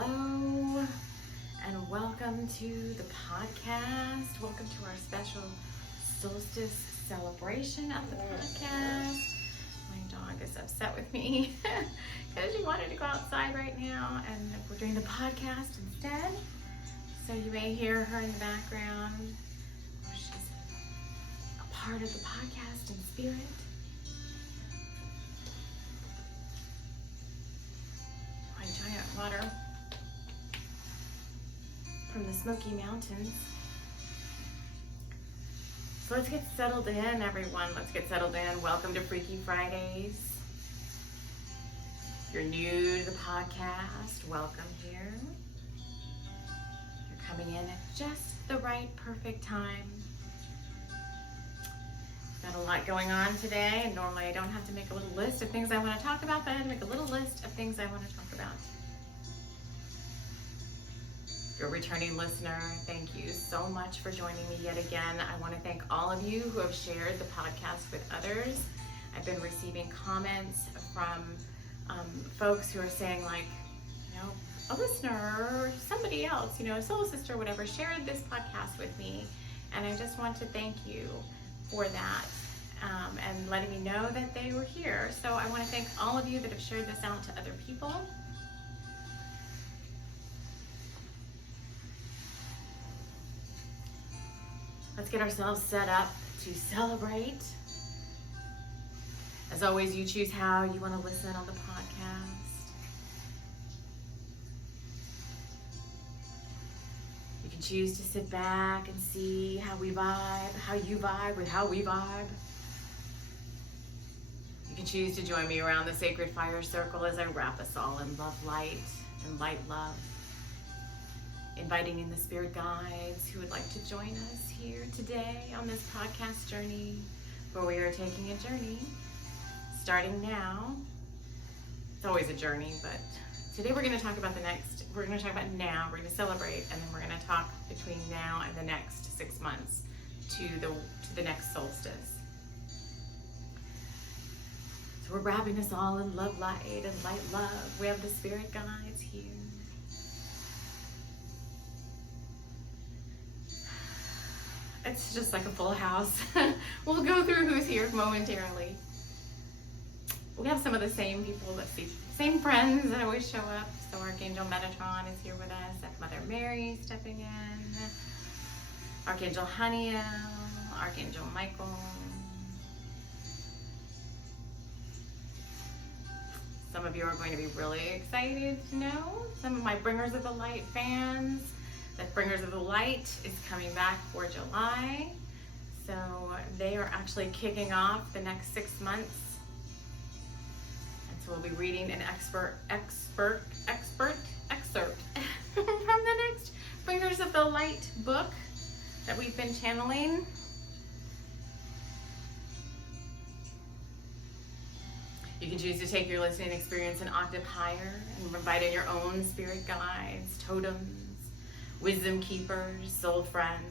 Hello, and welcome to the podcast. Welcome to our special Solstice celebration of the podcast. My dog is upset with me because she wanted to go outside right now, and we're doing the podcast instead. So you may hear her in the background. She's a part of the podcast in spirit. My giant water from the Smoky Mountains. So let's get settled in, everyone. Let's get settled in. Welcome to Freaky Fridays. If you're new to the podcast, welcome here. You're coming in at just the right, perfect time. Got a lot going on today, and normally I don't have to make a little list of things I want to talk about, but I had to make a little list of things I want to talk about. If you're a returning listener, thank you so much for joining me yet again. I want to thank all of you who have shared the podcast with others. I've been receiving comments from folks who are saying, like, a listener or somebody else, a soul sister or whatever, shared this podcast with me. And I just want to thank you for that and letting me know that they were here. So I want to thank all of you that have shared this out to other people. Let's get ourselves set up to celebrate. As always, you choose how you want to listen on the podcast. You can choose to sit back and see how we vibe, how you vibe with how we vibe. You can choose to join me around the sacred fire circle as I wrap us all in love, light, and light love. Inviting in the spirit guides who would like to join us here today on this podcast journey, where we are taking a journey starting now. It's always a journey, but today we're going to talk about we're going to talk about now, we're going to celebrate, and then we're going to talk between now and the next 6 months to the next solstice. So we're wrapping us all in love, light, and light love. We have the spirit guides here. It's just like a full house. We'll go through who's here momentarily. We have some of the same people, same friends that always show up. So Archangel Metatron is here with us. Mother Mary stepping in. Archangel Haniel, Archangel Michael. Some of you are going to be really excited to know. Some of my Bringers of the Light fans. That Bringers of the Light is coming back for July. So they are actually kicking off the next 6 months. And so we'll be reading an excerpt from the next Bringers of the Light book that we've been channeling. You can choose to take your listening experience an octave higher and invite in your own spirit guides, totems, wisdom keepers, soul friends,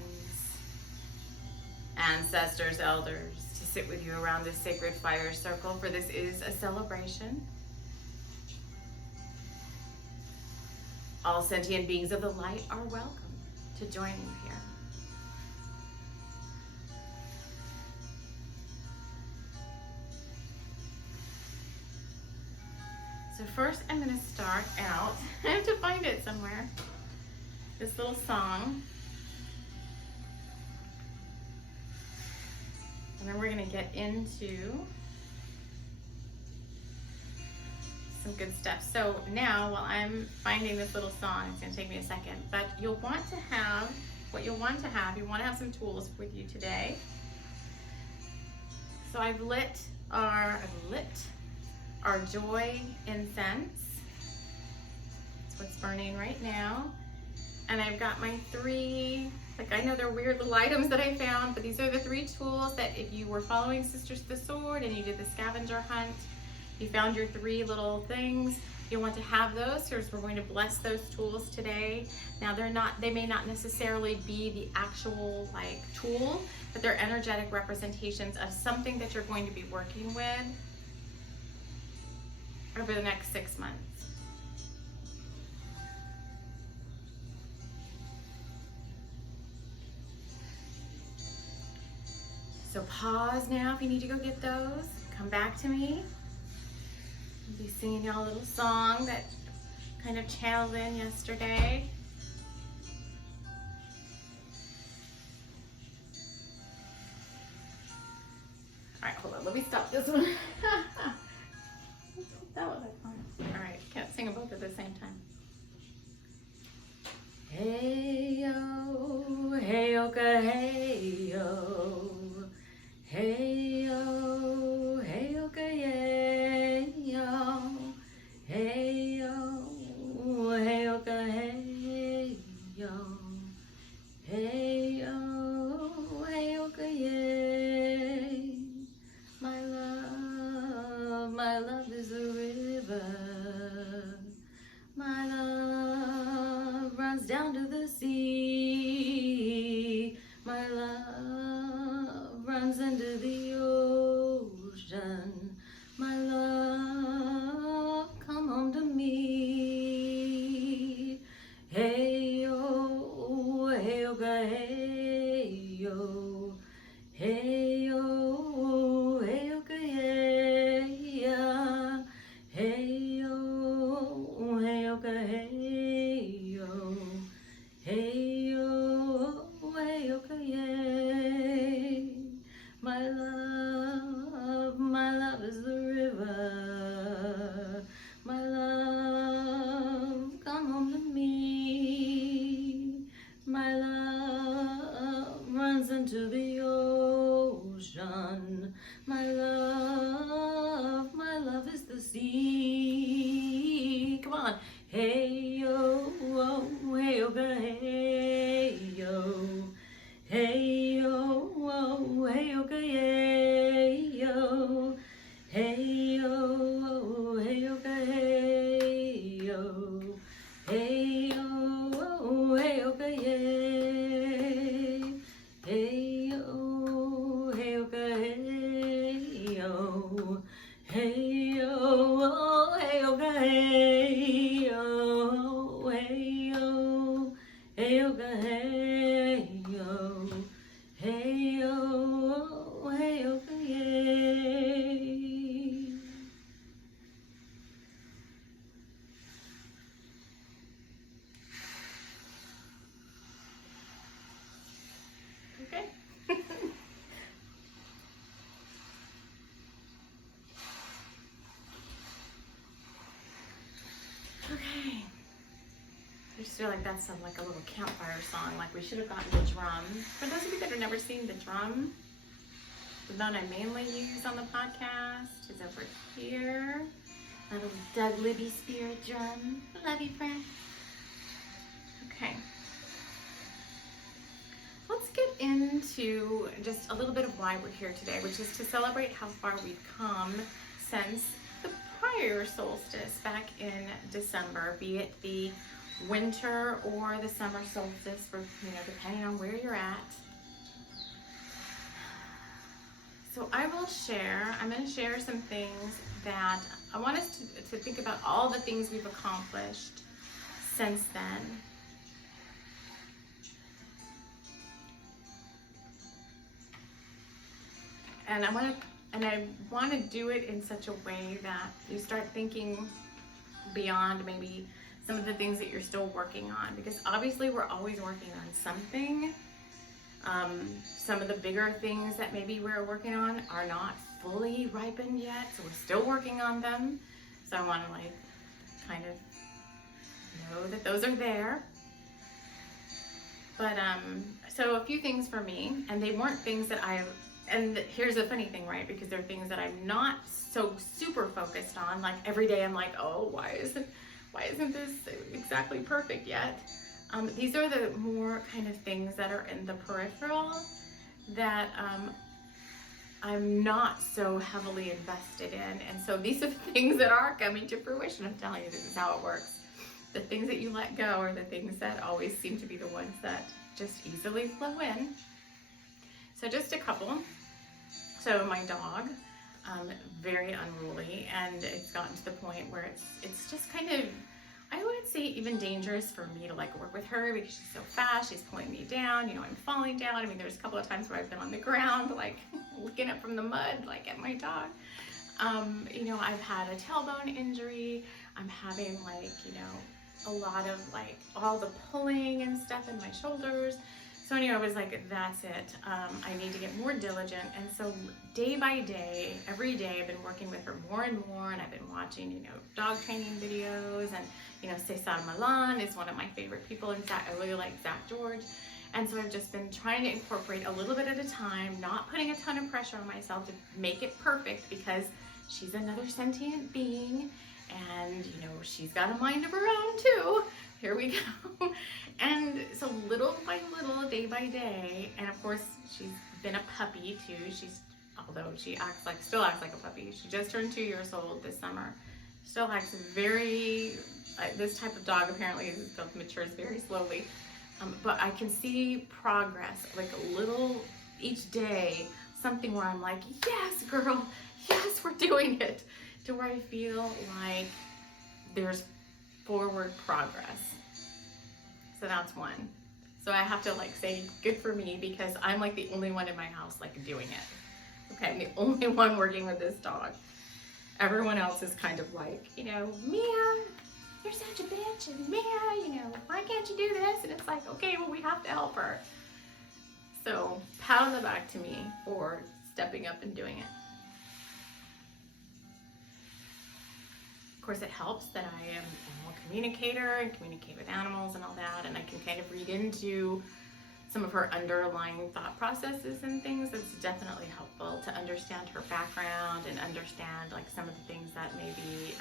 ancestors, elders, to sit with you around this sacred fire circle, for this is a celebration. All sentient beings of the light are welcome to join you here. So first I'm going to start out, I have to find it somewhere, this little song. And then we're going to get into some good stuff. So now, while I'm finding this little song, it's going to take me a second, but you want to have some tools with you today. So I've lit our joy incense. That's what's burning right now. And I've got my 3, I know they're weird little items that I found, but these are the 3 tools that if you were following Sisters of the Sword and you did the scavenger hunt, you found your 3 little things, you want to have those. So we're going to bless those tools today. Now they may not necessarily be the actual tool, but they're energetic representations of something that you're going to be working with over the next 6 months. pause now if you need to go get those. Come back to me. I'll be singing y'all a little song that kind of channeled in yesterday. All right, hold on, let me stop this one. That was fun. All right, can't sing them both at the same time. Hey yo, hey oka, hey yo, hey yo, hey oka, yeah yo, hey yo, hey oka, hey yo, hey yo, hey oka, yeah. My love is a river. My love runs down to the sea. My love runs into the ocean. My love, come home to me. Hey yo, hey yo, hey yo, hey yo, hey yo, yeah, hey yo, hey yo, hey yo, hey yo, hey yo, yeah. My love is the river. My love, come home to me. My love runs into the ocean. My love is the sea. Come on. Hey yo, oh, hey yo, hey yo, hey yo, oh, hey yo, hey yo, hey yo, oh, hey yo, hey yo, hey yo, oh, hey yo, hey yo, hey yo, hey yo, hey yo, oh, hey yo, hey yo, hey yo, hey yo, hey yo, hey yo, hey yo, hey. Okay. Okay. I just feel like that's like a little campfire song. Like we should have gotten the drum. For those of you that have never seen the drum, the one I mainly use on the podcast is over here. My little Doug Libby spirit drum. Love you, friend. Okay. Let's get into just a little bit of why we're here today, which is to celebrate how far we've come since the prior solstice back in December, be it the winter or the summer solstice, for depending on where you're at. So I'm going to share some things that I want us to think about, all the things we've accomplished since then. And I want to do it in such a way that you start thinking beyond maybe some of the things that you're still working on, because obviously we're always working on something. Some of the bigger things that maybe we're working on are not fully ripened yet, so we're still working on them. So I want to kind of know that those are there. But so a few things for me, and they weren't things that and here's the funny thing, right? Because they're things that I'm not so super focused on. Like every day I'm like, oh, why isn't this exactly perfect yet? These are the more kind of things that are in the peripheral that I'm not so heavily invested in. And so these are the things that are coming to fruition. I'm telling you, this is how it works. The things that you let go are the things that always seem to be the ones that just easily flow in. So just a couple. So my dog, very unruly, and it's gotten to the point where it's just kind of, I would say even dangerous for me to like work with her because she's so fast, she's pulling me down, you know, I'm falling down. I mean, there's a couple of times where I've been on the ground, like looking up from the mud, like at my dog. You know, I've had a tailbone injury. I'm having like, you know, a lot of like all the pulling and stuff in my shoulders. So anyway, I was like, that's it. I need to get more diligent. And so day by day, every day, I've been working with her more and more. And I've been watching, you know, dog training videos. And, you know, Cesar Milan is one of my favorite people. In fact, I really like Zach George. And so I've just been trying to incorporate a little bit at a time, not putting a ton of pressure on myself to make it perfect, because she's another sentient being. And, you know, she's got a mind of her own too. Here we go. And so little by little, day by day, and of course she's been a puppy too. Although she still acts like a puppy. She just turned 2 years old this summer. Still acts very, this type of dog apparently matures very slowly. But I can see progress, like a little each day, something where I'm like, yes, girl, yes, we're doing it. To where I feel like there's forward progress. So that's one. So I have to like say good for me, because I'm like the only one in my house like doing it. Okay, I'm the only one working with this dog. Everyone else is kind of like, you know, Mia, you're such a bitch, and Mia, you know, why can't you do this? And it's like, okay, well, we have to help her. So pat on the back to me for stepping up and doing it. Of course, it helps that I am a communicator and communicate with animals and all that, and I can kind of read into some of her underlying thought processes and things. It's definitely helpful to understand her background and understand like some of the things that maybe,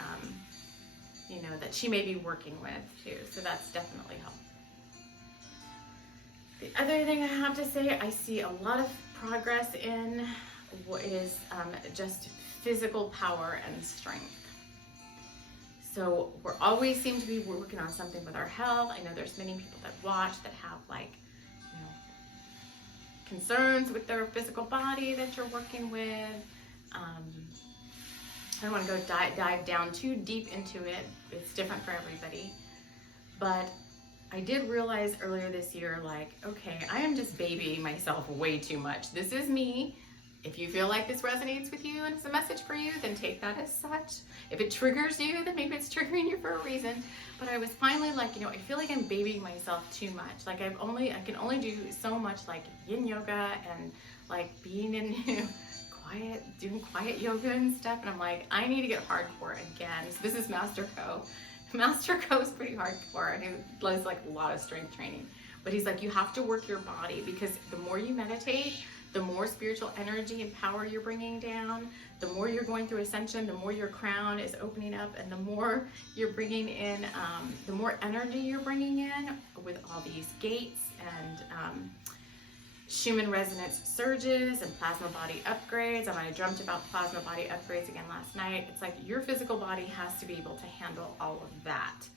you know, that she may be working with too. So that's definitely helpful. The other thing I have to say, I see a lot of progress in what is just physical power and strength. So we're always seem to be working on something with our health. I know there's many people that watch that have like, you know, concerns with their physical body that you're working with. I don't want to go dive down too deep into it. It's different for everybody. But I did realize earlier this year, like, okay, I am just babying myself way too much. This is me. If you feel like this resonates with you and it's a message for you, then take that as such. If it triggers you, then maybe it's triggering you for a reason. But I was finally like, you know, I feel like I'm babying myself too much. Like I can only do so much like yin yoga and like being in, you know, doing quiet yoga and stuff. And I'm like, I need to get hardcore again. So this is Master Co. Master Co is pretty hardcore, and he does like a lot of strength training. But he's like, you have to work your body, because the more you meditate, the more spiritual energy and power you're bringing down, the more you're going through ascension, the more your crown is opening up, and the more you're bringing in, the more energy you're bringing in with all these gates and Schumann resonance surges and plasma body upgrades. I dreamt about plasma body upgrades again last night. It's like your physical body has to be able to handle all of that.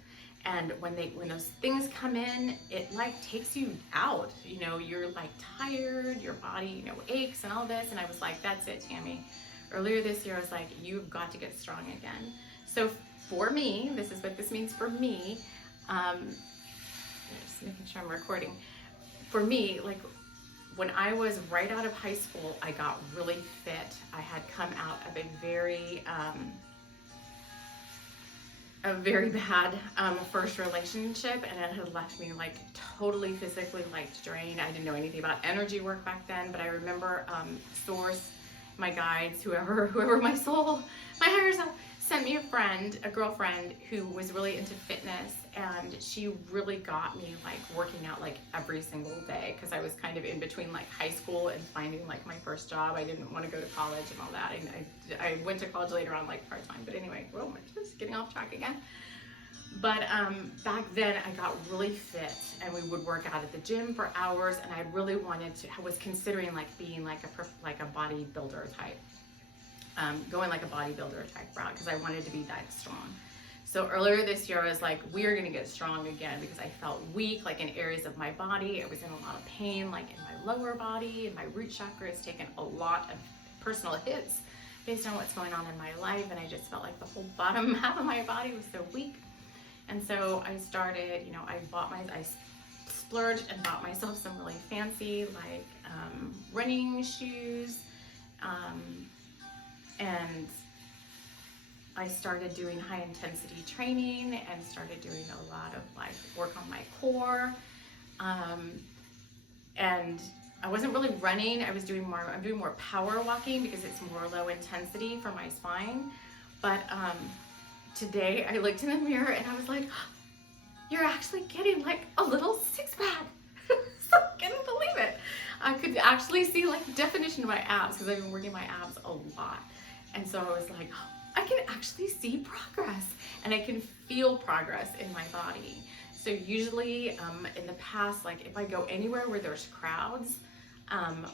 And when those things come in, it like takes you out. You know, you're like tired, your body, you know, aches and all this. And I was like, that's it, Tammy. Earlier this year, I was like, you've got to get strong again. So for me, this is what this means for me. Just making sure I'm recording. For me, like when I was right out of high school, I got really fit. I had come out of a very bad first relationship, and it had left me like totally physically like drained. I didn't know anything about energy work back then, but I remember Source, my guides, whoever my higher self sent me a girlfriend who was really into fitness, and she really got me like working out like every single day, because I was kind of in between like high school and finding like my first job. I didn't want to go to college and all that. I went to college later on like part-time, but anyway, well, we're just getting off track again. But back then I got really fit, and we would work out at the gym for hours, and I really I was considering like being like a bodybuilder type. Going like a bodybuilder type route, because I wanted to be that strong. So earlier this year, I was like, we are going to get strong again, because I felt weak, like in areas of my body. I was in a lot of pain, like in my lower body, and my root chakra has taken a lot of personal hits based on what's going on in my life. And I just felt like the whole bottom half of my body was so weak. And so I started, I splurged and bought myself some really fancy, like, running shoes. And I started doing high intensity training and started doing a lot of like work on my core. And I wasn't really running. I'm doing more power walking because it's more low intensity for my spine. But today I looked in the mirror and I was like, you're actually getting like a little six pack. So I couldn't believe it. I could actually see like the definition of my abs because I've been working my abs a lot. And so I was like, I can actually see progress and I can feel progress in my body. So usually in the past, like if I go anywhere where there's crowds,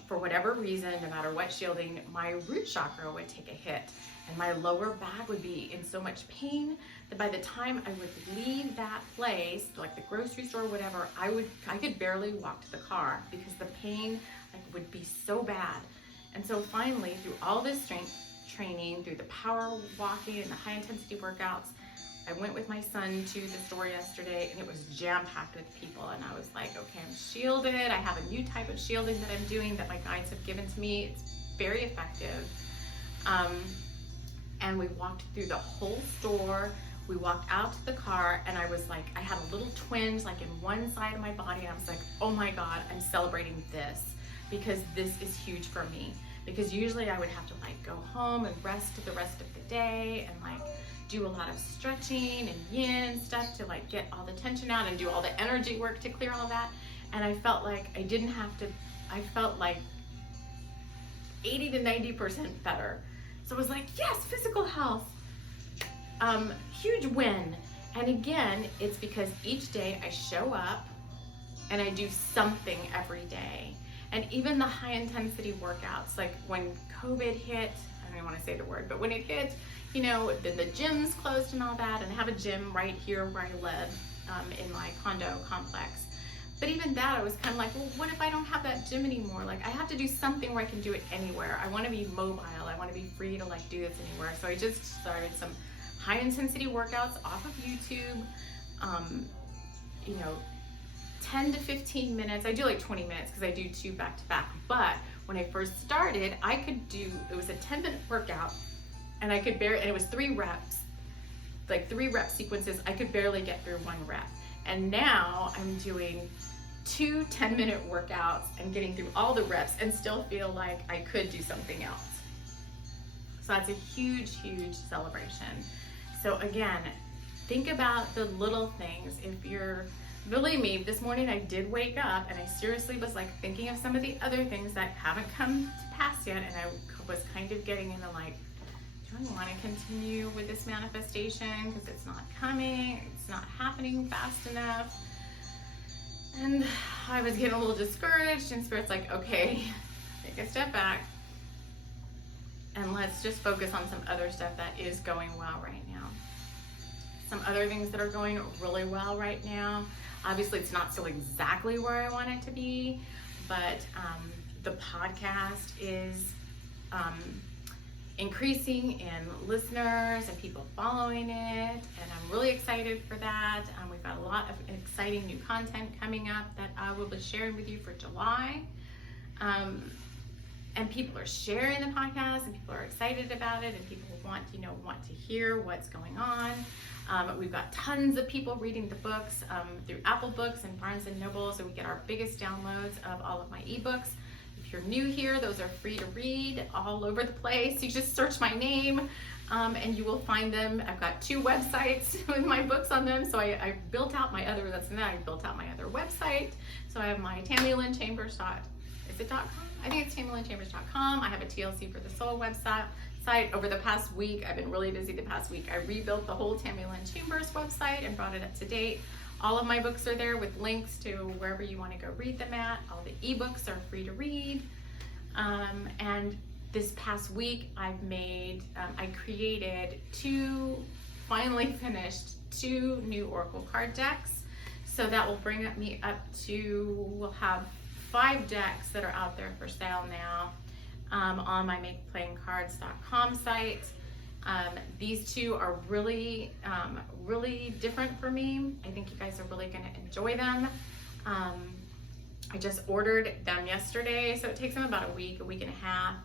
for whatever reason, no matter what shielding, my root chakra would take a hit and my lower back would be in so much pain that by the time I would leave that place, like the grocery store or whatever, I could barely walk to the car because the pain would be so bad. And so finally, through all this strength training, through the power walking and the high intensity workouts, I went with my son to the store yesterday and it was jam-packed with people, and I was like, okay, I'm shielded. I have a new type of shielding that I'm doing that my guides have given to me. It's very effective. And we walked through the whole store. We walked out to the car and I was like, I had a little twinge like in one side of my body, and I was like, oh my God, I'm celebrating this because this is huge for me. Because usually I would have to like go home and rest the rest of the day and like do a lot of stretching and yin and stuff to like get all the tension out and do all the energy work to clear all that. And I felt like I didn't have to, I felt like 80 to 90% better. So I was like, yes, physical health, huge win. And again, it's because each day I show up and I do something every day. And even the high intensity workouts, like when COVID hit, I don't even want to say the word, but when it hit, then the gyms closed and all that, and I have a gym right here where I live in my condo complex. But even that, I was kind of like, well, what if I don't have that gym anymore? Like, I have to do something where I can do it anywhere. I want to be mobile. I want to be free to like do this anywhere. So I just started some high intensity workouts off of YouTube, 10 to 15 minutes. I do like 20 minutes because I do 2 back to back. But when I first started, it was a 10-minute workout and I could barely, and it was 3 reps, like 3 rep sequences. I could barely get through 1 rep. And now I'm doing 2 10-minute workouts and getting through all the reps and still feel like I could do something else. So that's a huge, huge celebration. So again, think about the little things. Believe me, this morning I did wake up and I seriously was like thinking of some of the other things that haven't come to pass yet, and I was kind of getting into like, do I want to continue with this manifestation because it's not coming, it's not happening fast enough? And I was getting a little discouraged, and Spirit's like, okay, take a step back and let's just focus on some other stuff that is going well right now. Some other things that are going really well right now. Obviously, it's not still exactly where I want it to be, but the podcast is increasing in listeners and people following it, and I'm really excited for that. We've got a lot of exciting new content coming up that I will be sharing with you for July. And people are sharing the podcast, and people are excited about it, and people want to hear what's going on. We've got tons of people reading the books through Apple Books and Barnes & Noble, so we get our biggest downloads of all of my ebooks. If you're new here, those are free to read all over the place. You just search my name and you will find them. I've got 2 websites with my books on them, so I built out my other, I built out my other website. So I have my TammyLynnChambers.com. I think it's TammyLynnChambers.com. I have a TLC for the Soul website. Over the past week, I've been really busy the past week. I rebuilt the whole Tammy Lynn Chambers website and brought it up to date. All of my books are there with links to wherever you want to go read them at. All the ebooks are free to read. And this past week, I created finally finished 2 new Oracle card decks. So that will bring me up to, we'll have 5 decks that are out there for sale now on my MakePlayingCards.com site. These two are really, really different for me. I think you guys are really going to enjoy them. I just ordered them yesterday, so it takes them about a week and a half.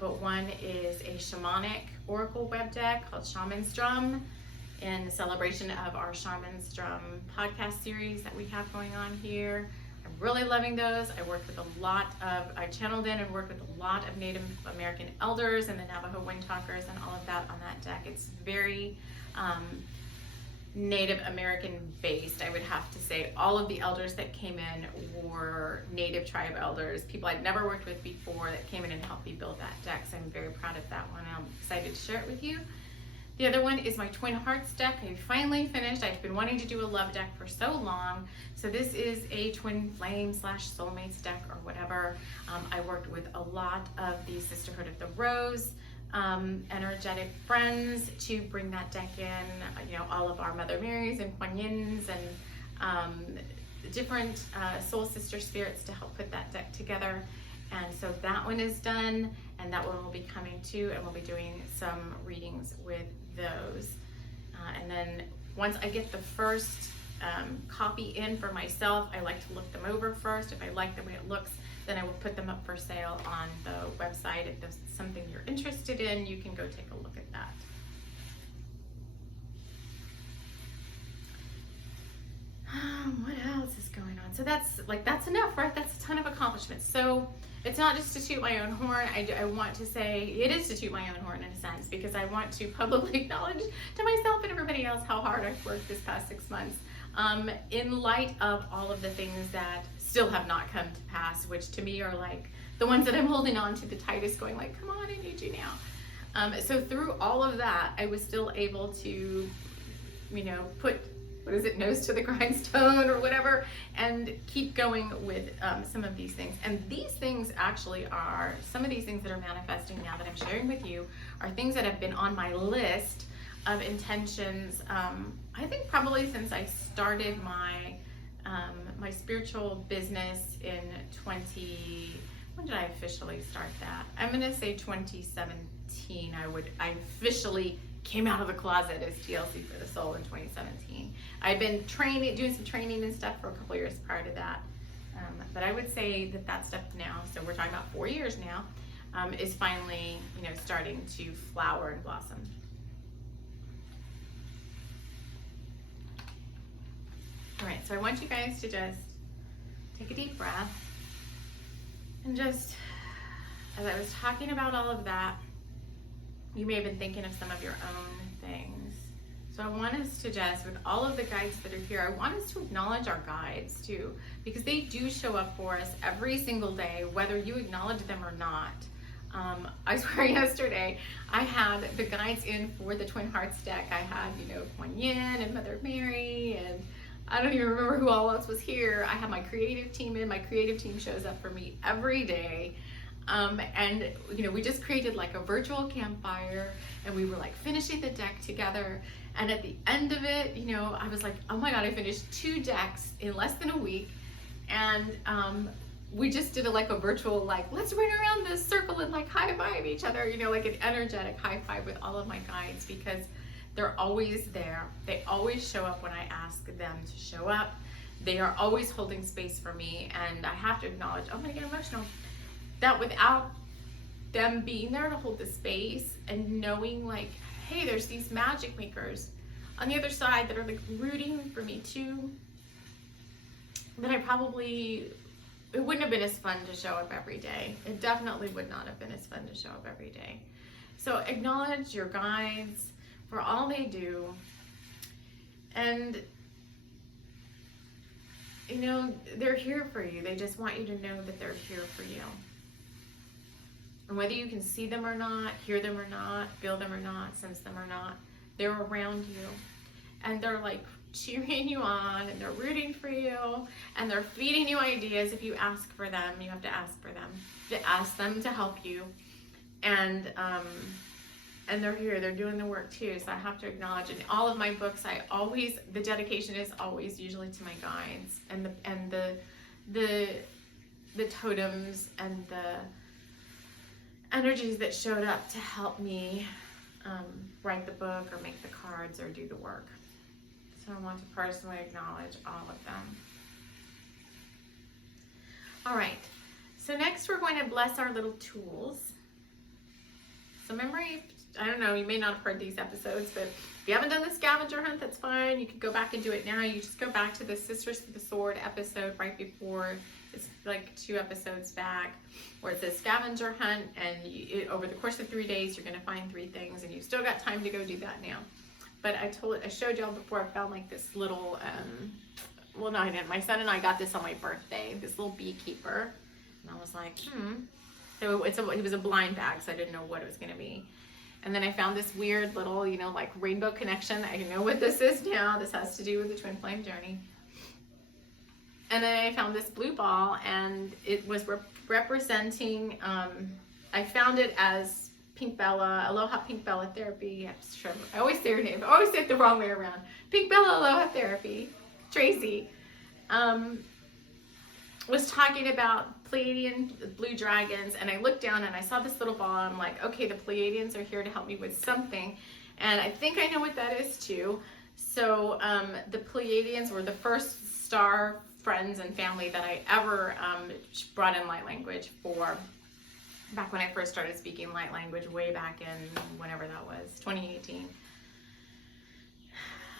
But one is a shamanic oracle web deck called Shaman's Drum, in celebration of our Shaman's Drum podcast series that we have going on here. I'm really loving those. I channeled in and worked with a lot of Native American elders and the Navajo Wind Talkers and all of that on that deck. It's very Native American based, I would have to say. All of the elders that came in were Native tribe elders, people I'd never worked with before, that came in and helped me build that deck. So I'm very proud of that one. I'm excited to share it with you. The other one is my Twin Hearts deck. I finally finished. I've been wanting to do a love deck for so long. So this is a Twin Flame / Soulmates deck or whatever. I worked with a lot of the Sisterhood of the Rose energetic friends to bring that deck in. You know, all of our Mother Marys and Kuan Yins and different soul sister spirits to help put that deck together. And so that one is done, and that one will be coming too, and we'll be doing some readings with those. And then once I get the first copy in for myself, I like to look them over first. If I like the way it looks, then I will put them up for sale on the website. If there's something you're interested in, you can go take a look at that. What else is going on? So that's enough, right? That's a ton of accomplishments. So it's not just to toot my own horn. I want to say it is to toot my own horn in a sense, because I want to publicly acknowledge to myself and everybody else how hard I've worked this past 6 months, in light of all of the things that still have not come to pass, which to me are like the ones that I'm holding on to the tightest, going like, come on, I need you now. So through all of that, I was still able to, you know, put, what is it, nose to the grindstone or whatever, and keep going with some of these things. And these things actually are, some of these things that are manifesting now that I'm sharing with you are things that have been on my list of intentions, I think probably since I started my my spiritual business in when did I officially start that? I'm gonna say 2017. I officially came out of the closet as TLC for the Soul in 2017. I've been doing some training and stuff for a couple years prior to that. But I would say that stuff now, so we're talking about 4 years now, is finally, you know, starting to flower and blossom. All right, so I want you guys to just take a deep breath and just, as I was talking about all of that, you may have been thinking of some of your own things. So I want us to just, with all of the guides that are here, I want us to acknowledge our guides too, because they do show up for us every single day, whether you acknowledge them or not. I swear yesterday, I had the guides in for the Twin Hearts deck. I had, you know, Kuan Yin and Mother Mary, and I don't even remember who all else was here. I have my creative team in. My creative team shows up for me every day. And, you know, we just created like a virtual campfire, and we were like finishing the deck together. And at the end of it, you know, I was like, oh my God, I finished 2 decks in less than a week. And we just did like a virtual, like, let's run around this circle and like high five each other, you know, like an energetic high five with all of my guides, because they're always there. They always show up when I ask them to show up. They are always holding space for me. And I have to acknowledge, oh my God, emotional, that without them being there to hold the space and knowing like, hey, there's these magic makers on the other side that are like rooting for me too, then it wouldn't have been as fun to show up every day. It definitely would not have been as fun to show up every day. So acknowledge your guides for all they do. And, you know, they're here for you. They just want you to know that they're here for you. And whether you can see them or not, hear them or not, feel them or not, sense them or not, they're around you. And they're like cheering you on, and they're rooting for you, and they're feeding you ideas. If you ask for them, you have to ask for them. To ask them to help you. And they're here, they're doing the work too. So I have to acknowledge, in all of my books, the dedication is always usually to my guides and the totems and the energies that showed up to help me write the book or make the cards or do the work. So I want to personally acknowledge all of them. All right, so next we're going to bless our little tools. So memory, I don't know, you may not have heard these episodes, but if you haven't done the scavenger hunt, that's fine. You can go back and do it now. You just go back to the Sisters for the Sword episode right before, it's like 2 episodes back, where it says scavenger hunt, and over the course of 3 days, you're gonna find 3 things, and you've still got time to go do that now. But I showed y'all before, I found like this little, well, no, I didn't. My son and I got this on my birthday, this little beekeeper. And I was like, So it was a blind bag, so I didn't know what it was going to be. And then I found this weird little, you know, like rainbow connection. I know what this is now. This has to do with the Twin Flame Journey. And then I found this blue ball, and it was representing, I found it as Pink Bella, Aloha Pink Bella Therapy. I always say her name. I always say it the wrong way around. Pink Bella Aloha Therapy. Tracy was talking about Pleiadian blue dragons, and I looked down and I saw this little ball, and I'm like, okay, the Pleiadians are here to help me with something, and I think I know what that is too. So the Pleiadians were the first star friends and family that I ever brought in light language for, back when I first started speaking light language, way back in whenever that was, 2018.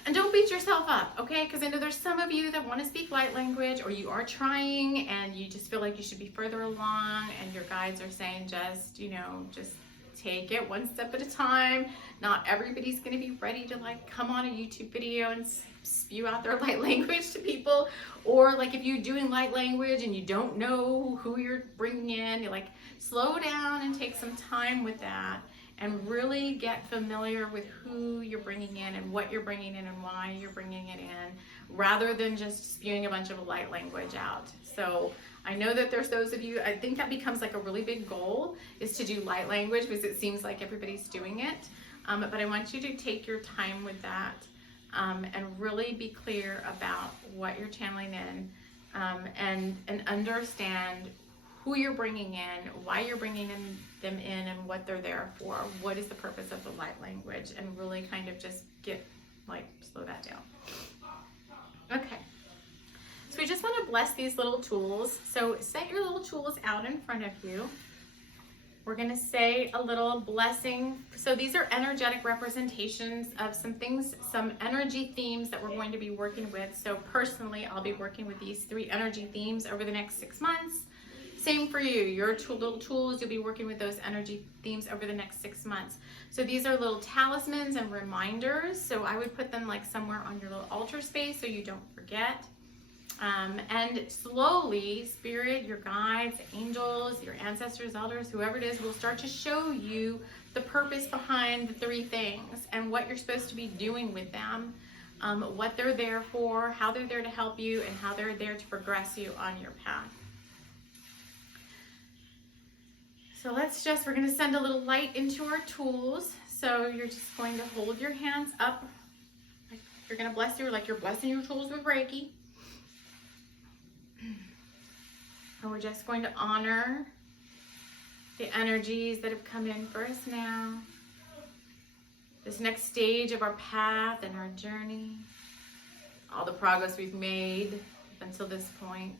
And don't beat yourself up, okay? Because I know there's some of you that want to speak light language, or you are trying and you just feel like you should be further along, and your guides are saying just, you know, just take it one step at a time. Not everybody's going to be ready to like come on a YouTube video and spew out their light language to people. Or like if you're doing light language and you don't know who you're bringing in, you're like, slow down and take some time with that. And really get familiar with who you're bringing in and what you're bringing in and why you're bringing it in, rather than just spewing a bunch of light language out. So I know that there's those of you, I think that becomes like a really big goal, is to do light language, because it seems like everybody's doing it. But I want you to take your time with that and really be clear about what you're channeling in, and understand who you're bringing in, why you're bringing them in, and what they're there for. What is the purpose of the light language? And really kind of just slow that down. Okay. So we just want to bless these little tools. So set your little tools out in front of you. We're going to say a little blessing. So these are energetic representations of some things, some energy themes that we're going to be working with. So personally, I'll be working with these 3 energy themes over the next 6 months. Same for you, your little tools, you'll be working with those energy themes over the next 6 months. So these are little talismans and reminders. So I would put them like somewhere on your little altar space so you don't forget. And slowly, Spirit, your guides, angels, your ancestors, elders, whoever it is, will start to show you the purpose behind the 3 things and what you're supposed to be doing with them, what they're there for, how they're there to help you, and how they're there to progress you on your path. So we're going to send a little light into our tools. So you're just going to hold your hands up. Like you're going to bless like you're blessing your tools with Reiki. And we're just going to honor the energies that have come in for us now. This next stage of our path and our journey. All the progress we've made up until this point.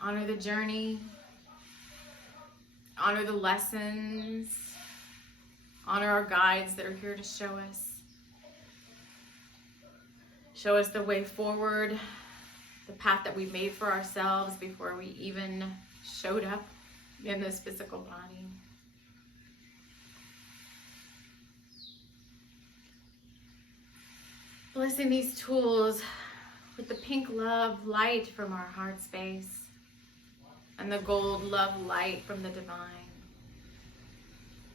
Honor the journey, honor the lessons, honor our guides that are here to show us the way forward, the path that we made for ourselves before we even showed up in this physical body. Blessing these tools with the pink love light from our heart space, and the gold love light from the divine.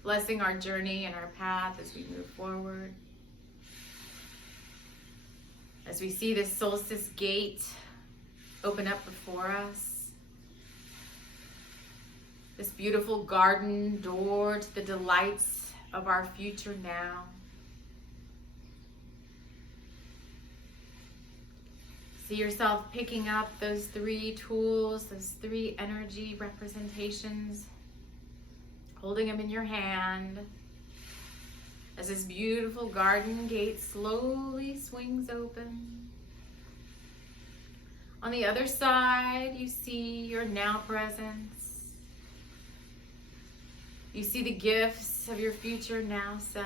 Blessing our journey and our path as we move forward. As we see this solstice gate open up before us. This beautiful garden door to the delights of our future now. See yourself picking up those 3 tools, those 3 energy representations, holding them in your hand as this beautiful garden gate slowly swings open. On the other side, you see your now presence. You see the gifts of your future now self,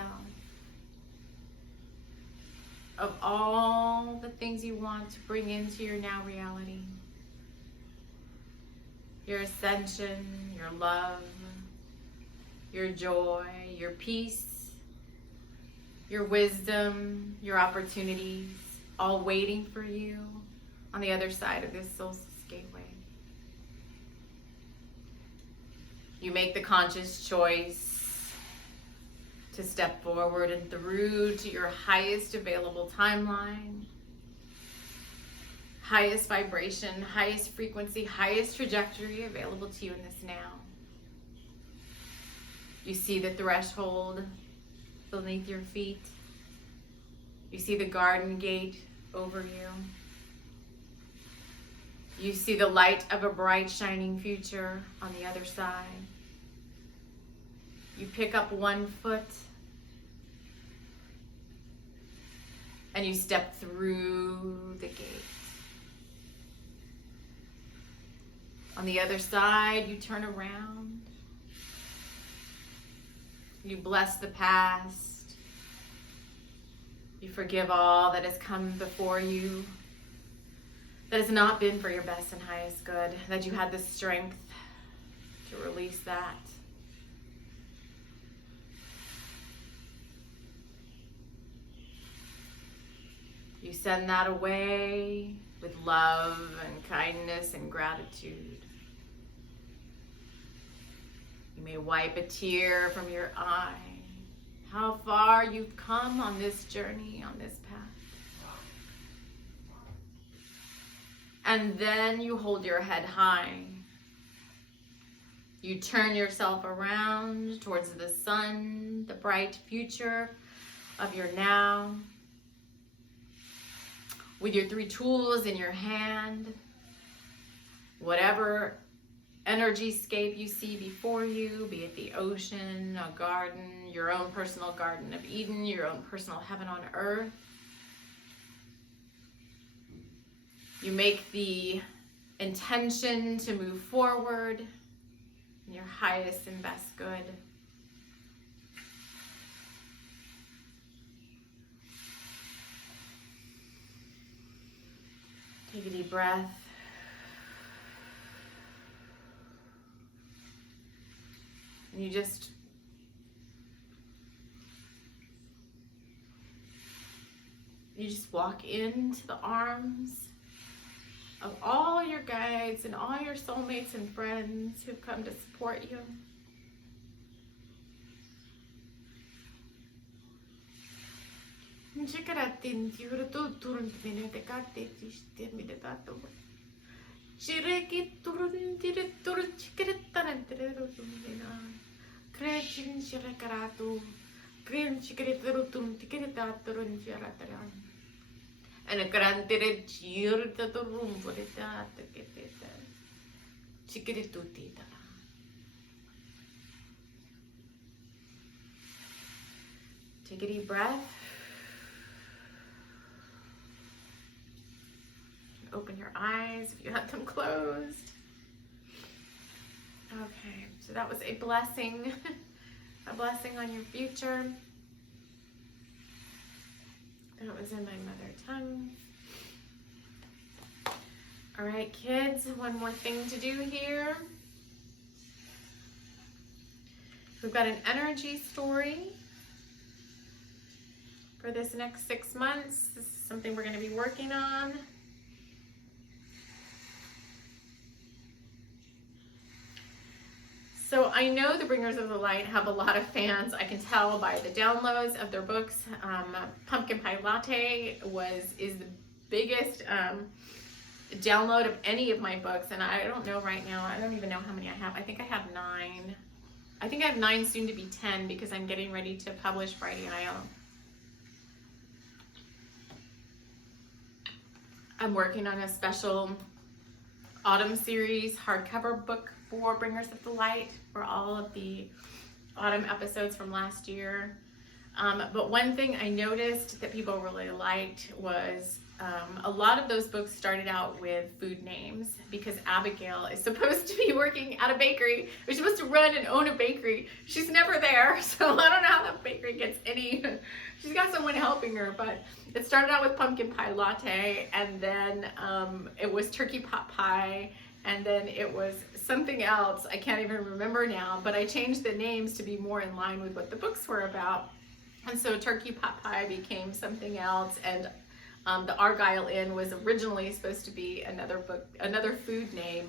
of all the things you want to bring into your now reality. Your ascension, your love, your joy, your peace, your wisdom, your opportunities, all waiting for you on the other side of this Solstice gateway. You make the conscious choice to step forward and through to your highest available timeline, highest vibration, highest frequency, highest trajectory available to you in this now. You see the threshold beneath your feet. You see the garden gate over you. You see the light of a bright, shining future on the other side. You pick up one foot and you step through the gate. On the other side, you turn around. You bless the past. You forgive all that has come before you, that has not been for your best and highest good, that you had the strength to release that. You send that away with love and kindness and gratitude. You may wipe a tear from your eye. How far you've come on this journey, on this path. And then you hold your head high. You turn yourself around towards the sun, the bright future of your now. With your 3 tools in your hand, whatever energy scape you see before you, be it the ocean, a garden, your own personal Garden of Eden, your own personal heaven on earth, you make the intention to move forward in your highest and best good. Take a deep breath. And you just walk into the arms of all your guides and all your soulmates and friends who've come to support you. And a grande giro da rumbo de data che te Take a deep breath. Open your eyes if you have them closed. Okay, so that was a blessing on your future. That was in my mother tongue. All right, kids, one more thing to do here. We've got an energy story for this next 6 months. This is something we're going to be working on. So I know the Bringers of the Light have a lot of fans. I can tell by the downloads of their books. Pumpkin Pie Latte is the biggest download of any of my books, and I don't know right now. I don't even know how many I have. I think I have 9. I think I have 9, soon to be 10, because I'm getting ready to publish Friday IO. I'm working on a special autumn series hardcover book for Bringers of the Light, for all of the autumn episodes from last year. But one thing I noticed that people really liked was a lot of those books started out with food names, because Abigail is supposed to be working at a bakery. She's supposed to run and own a bakery. She's never there, so I don't know how that bakery gets any. She's got someone helping her, but it started out with pumpkin pie latte, and then it was turkey pot pie, and then it was something else. I can't even remember now, but I changed the names to be more in line with what the books were about. And so turkey pot pie became something else, and the Argyle Inn was originally supposed to be another food name.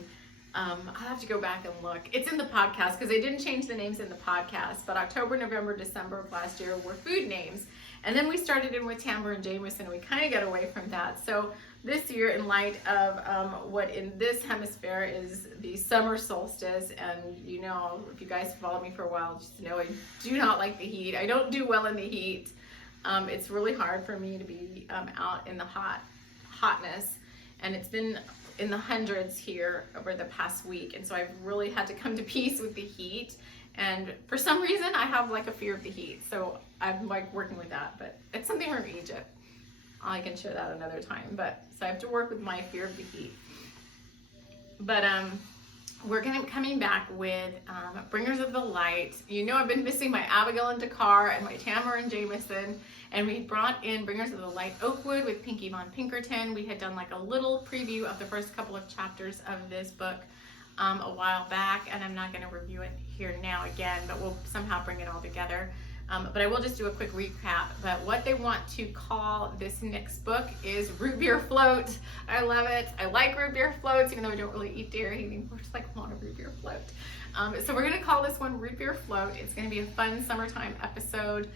I'll have to go back and look. It's in the podcast, because they didn't change the names in the podcast, but October, November, December of last year were food names. And then we started in with Tamara and Jameson, and we kind of got away from that. So this year, in light of what in this hemisphere is the summer solstice, and you know, if you guys follow me for a while, just know I do not like the heat. I don't do well in the heat. It's really hard for me to be out in the hotness, and it's been in the hundreds here over the past week, and so I've really had to come to peace with the heat. And for some reason, I have like a fear of the heat, so I'm like working with that. But it's something from Egypt. I can share that another time. But so I have to work with my fear of the heat. But we're coming back with Bringers of the Light. You know, I've been missing my Abigail and Dakar and my Tamara and Jameson, and we brought in Bringers of the Light Oakwood with Pinky Von Pinkerton. We had done like a little preview of the first couple of chapters of this book a while back, and I'm not going to review it here now again, but we'll somehow bring it all together. But I will just do a quick recap. But what they want to call this next book is Root Beer Float. I love it. I like root beer floats, even though I don't really eat dairy anymore. Just like want a root beer float. So we're going to call this one Root Beer Float. It's going to be a fun summertime episode.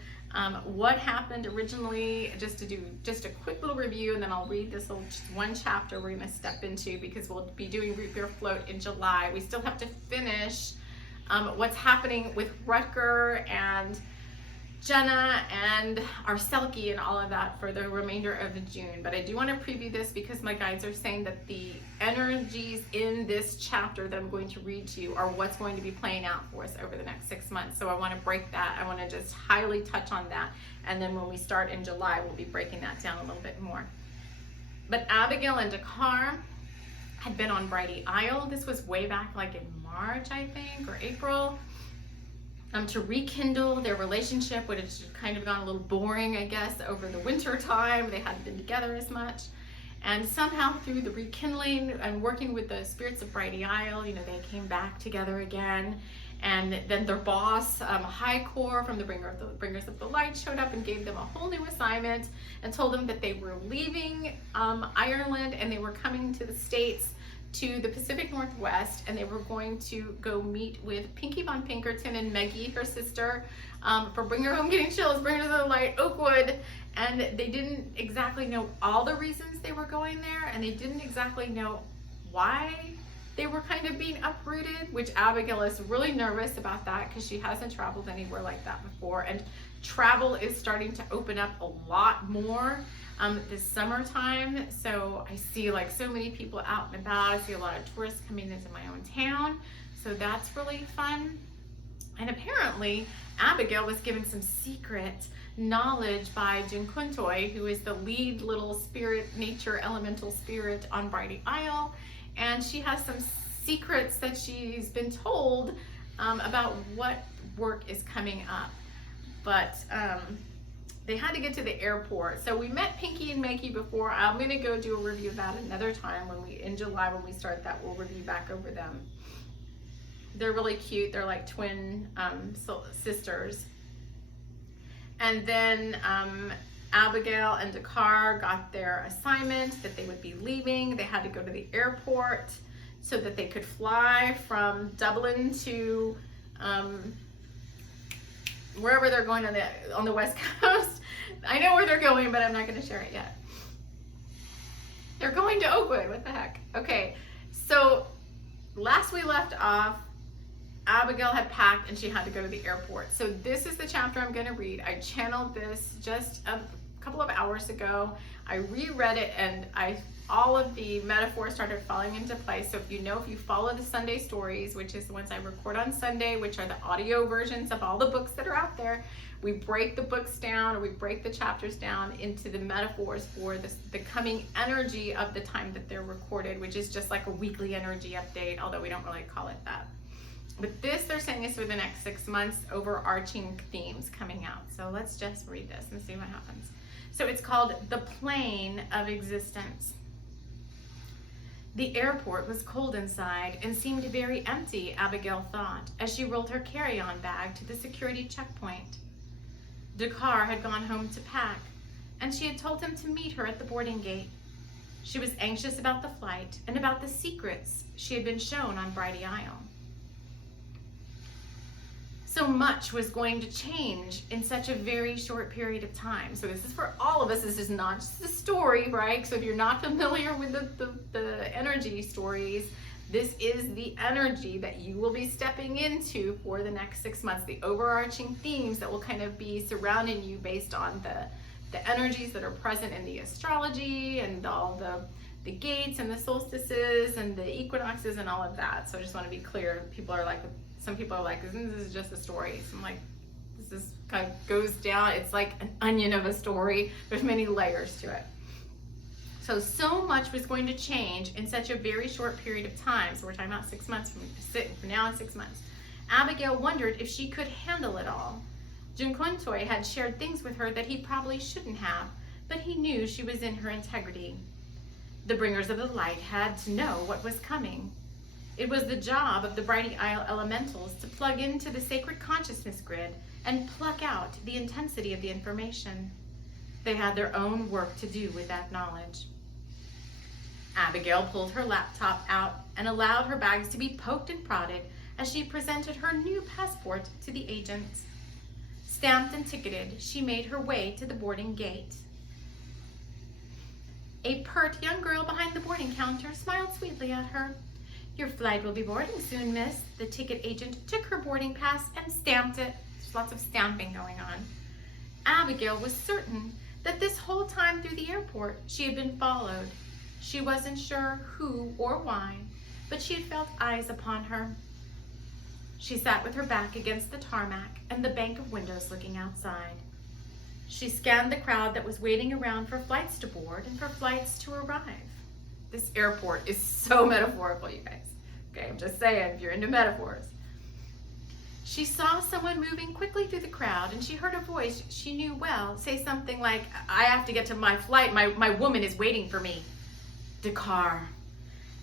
What happened originally, just a quick little review, and then I'll read this little one chapter we're going to step into, because we'll be doing Root Beer Float in July. We still have to finish what's happening with Rutger and Jenna and our Selkie and all of that for the remainder of June. But I do want to preview this because my guides are saying that the energies in this chapter that I'm going to read to you are what's going to be playing out for us over the next 6 months. So I want to break that. I want to just highly touch on that. And then when we start in July, we'll be breaking that down a little bit more. But Abigail and Dakar had been on Brighty Isle. This was way back like in March, I think, or April. To rekindle their relationship, which had kind of gone a little boring, I guess, over the winter time. They hadn't been together as much. And somehow through the rekindling and working with the spirits of Brighty Isle, you know, they came back together again. And then their boss, High Core from the Bringers of the Light, showed up and gave them a whole new assignment and told them that they were leaving Ireland and they were coming to the States, to the Pacific Northwest, and they were going to go meet with Pinky Von Pinkerton and Meggie, her sister, for Bring Her Home Getting Chills, Bringers of the Light Oakwood. And they didn't exactly know all the reasons they were going there, and they didn't exactly know why they were kind of being uprooted, which Abigail is really nervous about that because she hasn't traveled anywhere like that before. And travel is starting to open up a lot more this summertime. So I see like so many people out and about. I see a lot of tourists coming into my own town. So that's really fun. And apparently Abigail was given some secret knowledge by Jinkuntoi, who is the lead little spirit, nature elemental spirit on Brighty Isle. And she has some secrets that she's been told about what work is coming up. But they had to get to the airport. So we met Pinky and Maggie before. I'm gonna go do a review of that another time in July when we start that. We'll review back over them. They're really cute. They're like twin sisters. And then Abigail and Dakar got their assignment that they would be leaving. They had to go to the airport so that they could fly from Dublin to wherever they're going on the West Coast. I know where they're going, but I'm not going to share it yet. They're going to Oakwood. What the heck? Okay, so last we left off, Abigail had packed and she had to go to the airport. So this is the chapter I'm going to read. I channeled this just a couple of hours ago. I reread it and I all of the metaphors started falling into place. So if you follow the Sunday stories, which is the ones I record on Sunday, which are the audio versions of all the books that are out there, we break the books down, or we break the chapters down into the metaphors for the coming energy of the time that they're recorded, which is just like a weekly energy update, although we don't really call it that. But this, they're saying, is for the next 6 months, overarching themes coming out. So let's just read this and see what happens. So it's called The Plane of Existence. The airport was cold inside and seemed very empty, Abigail thought, as she rolled her carry-on bag to the security checkpoint. Dakar had gone home to pack, and she had told him to meet her at the boarding gate. She was anxious about the flight and about the secrets she had been shown on Brighty Isle. So much was going to change in such a very short period of time. So this is for all of us. This is not just a story, right? So if you're not familiar with the energy stories, this is the energy that you will be stepping into for the next 6 months, the overarching themes that will kind of be surrounding you based on the energies that are present in the astrology and all the gates and the solstices and the equinoxes and all of that. So I just want to be clear. Some people are like, this is just a story. So I'm like, this is kind of goes down. It's like an onion of a story. There's many layers to it. So much was going to change in such a very short period of time. So we're talking about 6 months from now in 6 months. Abigail wondered if she could handle it all. Junkontoi had shared things with her that he probably shouldn't have, but he knew she was in her integrity. The bringers of the light had to know what was coming. It was the job of the Brighty Isle elementals to plug into the sacred consciousness grid and pluck out the intensity of the information. They had their own work to do with that knowledge. Abigail pulled her laptop out and allowed her bags to be poked and prodded as she presented her new passport to the agent. Stamped and ticketed, she made her way to the boarding gate. A pert young girl behind the boarding counter smiled sweetly at her. Your flight will be boarding soon, miss. The ticket agent took her boarding pass and stamped it. There's lots of stamping going on. Abigail was certain that this whole time through the airport she had been followed. She wasn't sure who or why, but she had felt eyes upon her. She sat with her back against the tarmac and the bank of windows looking outside. She scanned the crowd that was waiting around for flights to board and for flights to arrive. This airport is so metaphorical, you guys. Okay, I'm just saying, if you're into metaphors. She saw someone moving quickly through the crowd, and she heard a voice she knew well say something like, I have to get to my flight. My woman is waiting for me. Dakar.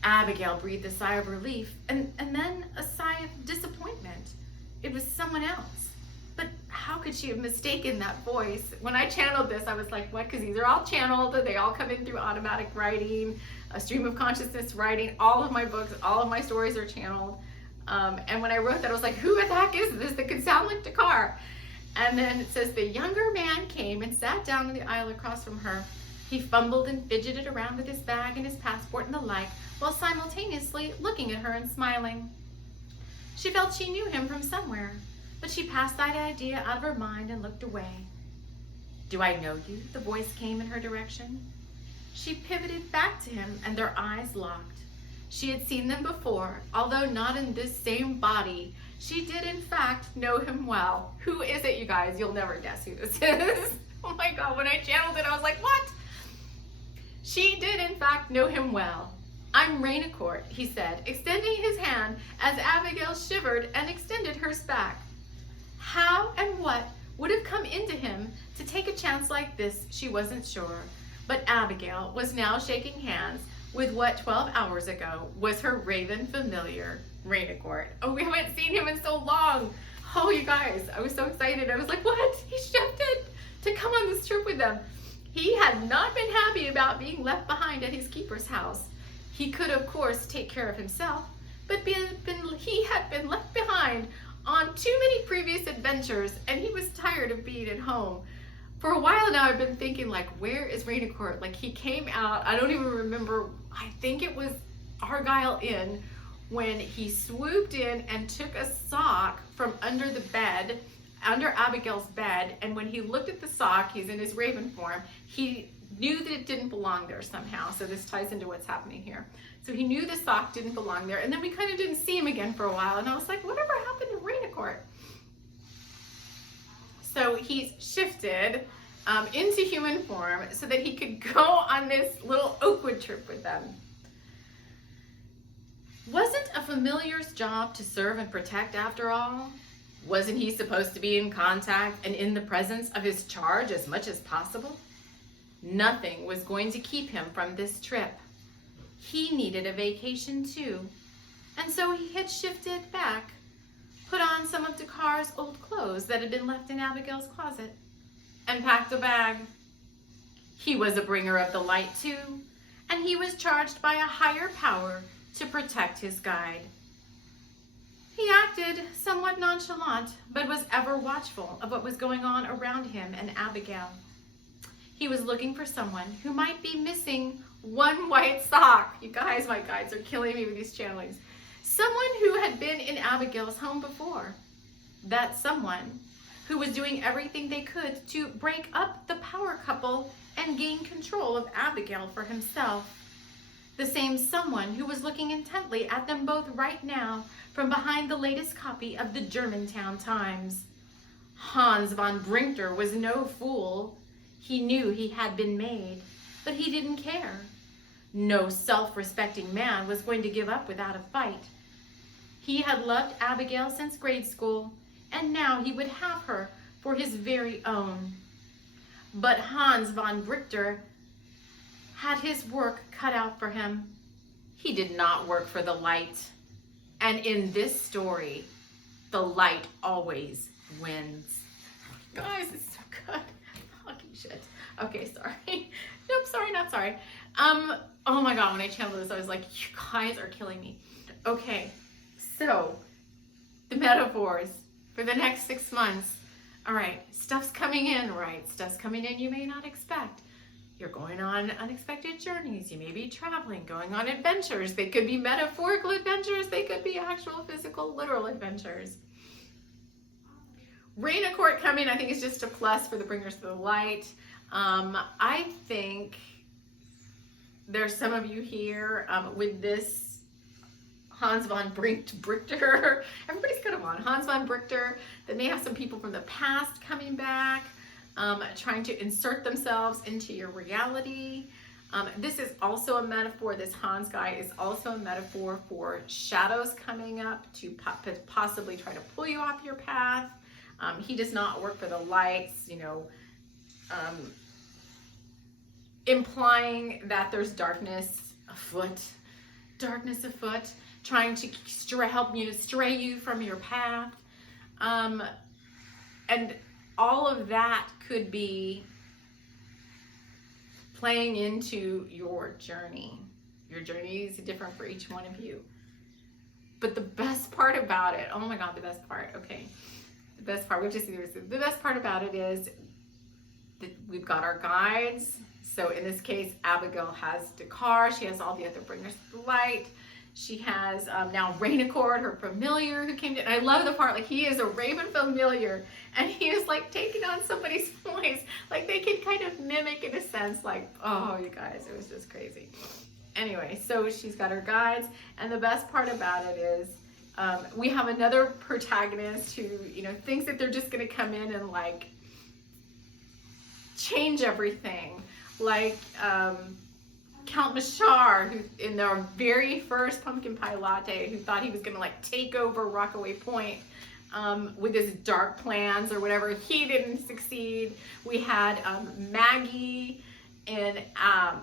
Abigail breathed a sigh of relief, and then a sigh of disappointment. It was someone else. But how could she have mistaken that voice? When I channeled this, I was like, what? Because these are all channeled. They all come in through automatic writing, a stream of consciousness writing. All of my books, all of my stories are channeled. And when I wrote that, I was like, who the heck is this that could sound like Dakar? And then it says, the younger man came and sat down in the aisle across from her. He fumbled and fidgeted around with his bag and his passport and the like, while simultaneously looking at her and smiling. She felt she knew him from somewhere, but she passed that idea out of her mind and looked away. Do I know you? The voice came in her direction. She pivoted back to him, and their eyes locked. She had seen them before, although not in this same body. She did, in fact, know him well. Who is it, you guys? You'll never guess who this is. Oh my God, when I channeled it, I was like, what? She did, in fact, know him well. I'm Rainicourt, he said, extending his hand as Abigail shivered and extended hers back. How and what would have come into him to take a chance like this, she wasn't sure. But Abigail was now shaking hands with what 12 hours ago was her raven familiar, Rainicourt. Oh, we haven't seen him in so long. Oh, you guys, I was so excited. I was like, what? He shifted to come on this trip with them. He had not been happy about being left behind at his keeper's house. He could, of course, take care of himself, but he had been left behind on too many previous adventures, and he was tired of being at home. For a while now, I've been thinking, like, where is Rainicourt? Like, he came out, I don't even remember, I think it was Argyle Inn, when he swooped in and took a sock from under the bed, under Abigail's bed, and when he looked at the sock, he's in his raven form, he knew that it didn't belong there somehow. So this ties into what's happening here. So he knew the sock didn't belong there, and then we kind of didn't see him again for a while, and I was like, whatever happened to Rainicourt? So he's shifted into human form so that he could go on this little Oakwood trip with them. Wasn't a familiar's job to serve and protect after all? Wasn't he supposed to be in contact and in the presence of his charge as much as possible? Nothing was going to keep him from this trip. He needed a vacation too, and so he had shifted back, put on some of Dakar's old clothes that had been left in Abigail's closet, and packed a bag. He was a bringer of the light too, and he was charged by a higher power to protect his guide. He acted somewhat nonchalant, but was ever watchful of what was going on around him and Abigail. He was looking for someone who might be missing one white sock. You guys, my guides are killing me with these channelings. Someone who had been in Abigail's home before. That someone who was doing everything they could to break up the power couple and gain control of Abigail for himself. The same someone who was looking intently at them both right now from behind the latest copy of the Germantown Times. Hans von Brinkter was no fool. He knew he had been made, but he didn't care. No self-respecting man was going to give up without a fight. He had loved Abigail since grade school, and now he would have her for his very own. But Hans von Brinkter had his work cut out for him. He did not work for the light. And in this story, the light always wins. Guys, it's so good. Fucking shit. Okay, sorry. Nope, sorry, not sorry. Oh my God, when I channeled this, I was like, you guys are killing me. Okay, so the metaphors for the next 6 months. All right, stuff's coming in, right? Stuff's coming in you may not expect. You're going on unexpected journeys. You may be traveling, going on adventures. They could be metaphorical adventures. They could be actual, physical, literal adventures. Rainicourt coming, I think, is just a plus for the bringers of the light. I think there's some of you here with this Hans von Brinkter. Everybody's kind of on Hans von Brinkter. That may have some people from the past coming back, trying to insert themselves into your reality. This is also a metaphor. This Hans guy is also a metaphor for shadows coming up to possibly try to pull you off your path. He does not work for the lights, you know, implying that there's darkness afoot, trying to help you to stray you from your path. And all of that could be playing into your journey. Your journey is different for each one of you. But the best part about it, oh my God, the best part, okay. The best part, we have to see this. The best part about it is that we've got our guides. So in this case, Abigail has Dakar. She has all the other bringers of the light. She has now Rainicourt, her familiar who came to, and I love the part, like he is a raven familiar and he is like taking on somebody's voice. Like they can kind of mimic in a sense, like, oh, you guys, it was just crazy. Anyway, so she's got her guides, and the best part about it is we have another protagonist who, you know, thinks that they're just going to come in and like change everything. Like Count Mashar, who in their very first pumpkin pie latte, who thought he was going to like take over Rockaway Point with his dark plans or whatever. He didn't succeed. We had Maggie in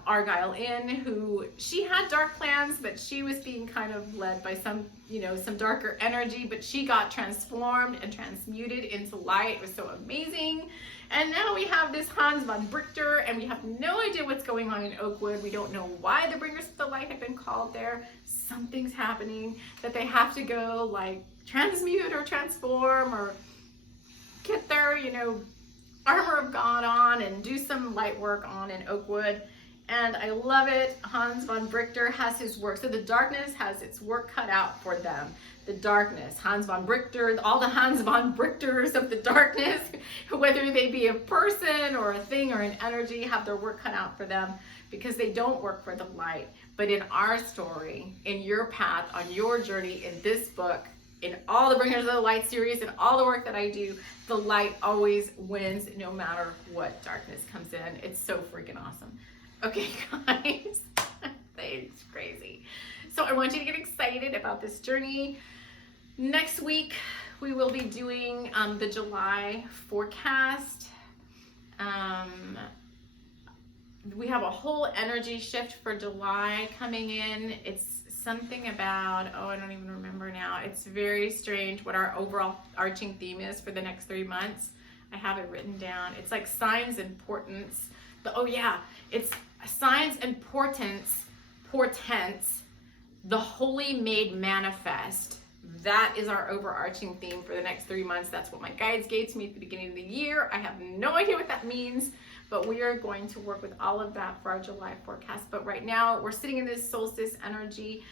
Argyle Inn, who she had dark plans, but she was being kind of led by some, you know, some darker energy, but she got transformed and transmuted into light. It was so amazing. And now we have this Hans von Brinkter, and we have no idea what's going on in Oakwood. We don't know why the bringers of the light have been called there. Something's happening that they have to go like transmute or transform or get their, you know, armor of God on and do some light work on in Oakwood. And I love it. Hans von Brichter has his work. So the darkness has its work cut out for them. The darkness, Hans von Brichter, all the Hans von Brichters of the darkness, whether they be a person or a thing or an energy, have their work cut out for them because they don't work for the light. But in our story, in your path, on your journey, in this book, in all the Bringers of the Light series and all the work that I do, the light always wins no matter what darkness comes in. It's so freaking awesome. Okay, guys, it's crazy. So I want you to get excited about this journey. Next week, we will be doing the July forecast. We have a whole energy shift for July coming in. It's something about, oh, I don't even remember now. It's very strange what our overall arching theme is for the next 3 months. I have it written down. It's like signs and portents. It's signs and portents, the holy made manifest. That is our overarching theme for the next 3 months. That's what my guides gave to me at the beginning of the year. I have no idea what that means, but we are going to work with all of that for our July forecast. But right now, we're sitting in this solstice energy.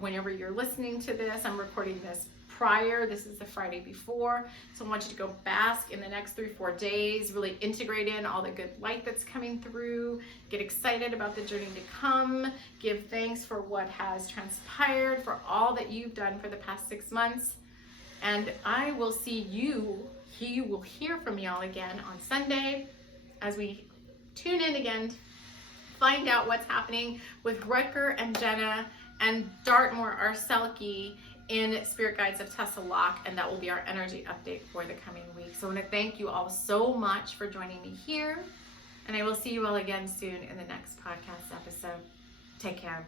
Whenever you're listening to this, I'm recording this prior. This is the Friday before. So I want you to go bask in the next 3-4 days, really integrate in all the good light that's coming through, get excited about the journey to come, give thanks for what has transpired, for all that you've done for the past 6 months. And I will see you will hear from y'all again on Sunday as we tune in again, find out what's happening with Rutger and Jenna and Dartmoor Arselke in Spirit Guides of Tessa Locke, and that will be our energy update for the coming week. So I want to thank you all so much for joining me here, and I will see you all again soon in the next podcast episode. Take care.